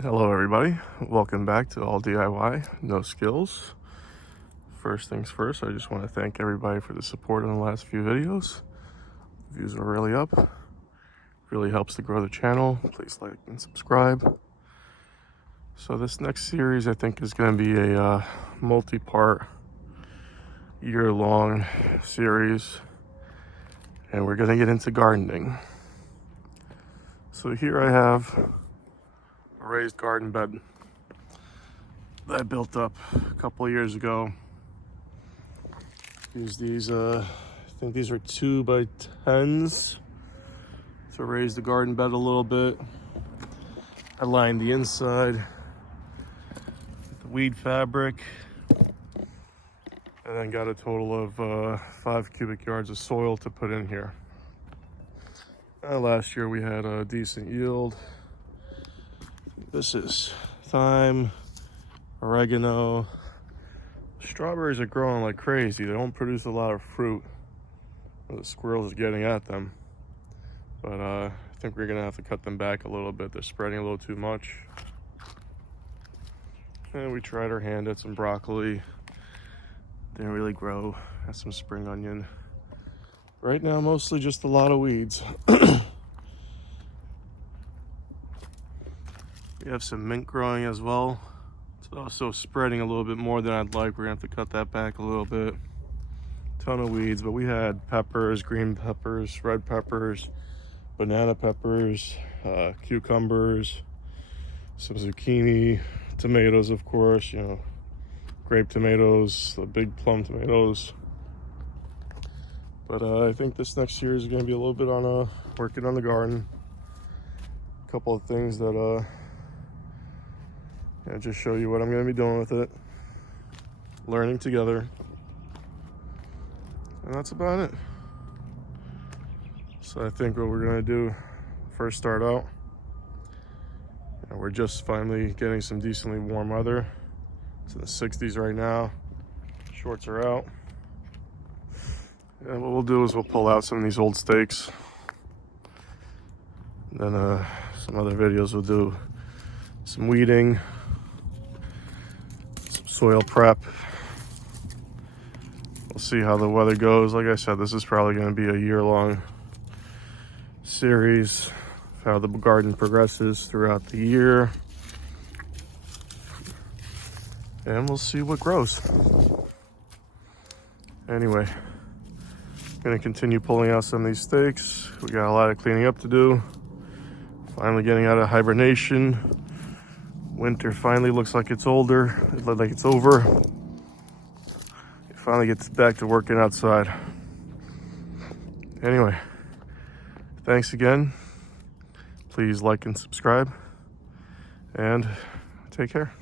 Hello everybody, welcome back to All DIY, No Skills. First things first, I just want to thank everybody for the support in the last few videos. Views are really up, really helps to grow the channel. Please like and subscribe. So this next series I think is going to be a multi-part, year-long series, and we're going to get into gardening. So here I have a raised garden bed that I built up a couple of years ago. Use these, I think these are 2x10s to raise the garden bed a little bit. I lined the inside with the weed fabric, and then got a total of 5 cubic yards of soil to put in here. Last year we had a decent yield. This is thyme, oregano. Strawberries are growing like crazy. They don't produce a lot of fruit. The squirrels are getting at them. But I think we're gonna have to cut them back a little bit. They're spreading a little too much. And we tried our hand at some broccoli. Didn't really grow. Got some spring onion. Right now, mostly just a lot of weeds. We have some mint growing as well. It's also spreading a little bit more than I'd like. We're gonna have to cut that back a little bit. Ton of weeds, but we had peppers, green peppers, red peppers, banana peppers, cucumbers, some zucchini, tomatoes, of course, you know, grape tomatoes, the big plum tomatoes. But I think this next year is going to be a little bit on working on the garden. A couple of things that just show you what I'm going to be doing with it. Learning together. And that's about it. So I think what we're going to do, first start out, we're just finally getting some decently warm weather. It's in the 60s right now. Shorts are out. And what we'll do is we'll pull out some of these old stakes. And then some other videos we'll do some weeding, some soil prep. We'll see how the weather goes. Like I said, this is probably going to be a year-long series. How the garden progresses throughout the year. And we'll see what grows. Anyway. Going to continue pulling out some of these stakes. We got a lot of cleaning up to do. Finally getting out of hibernation. Winter finally looks like it's older. It looks like it's over. It finally gets back to working outside. Anyway, thanks again. Please like and subscribe. And take care.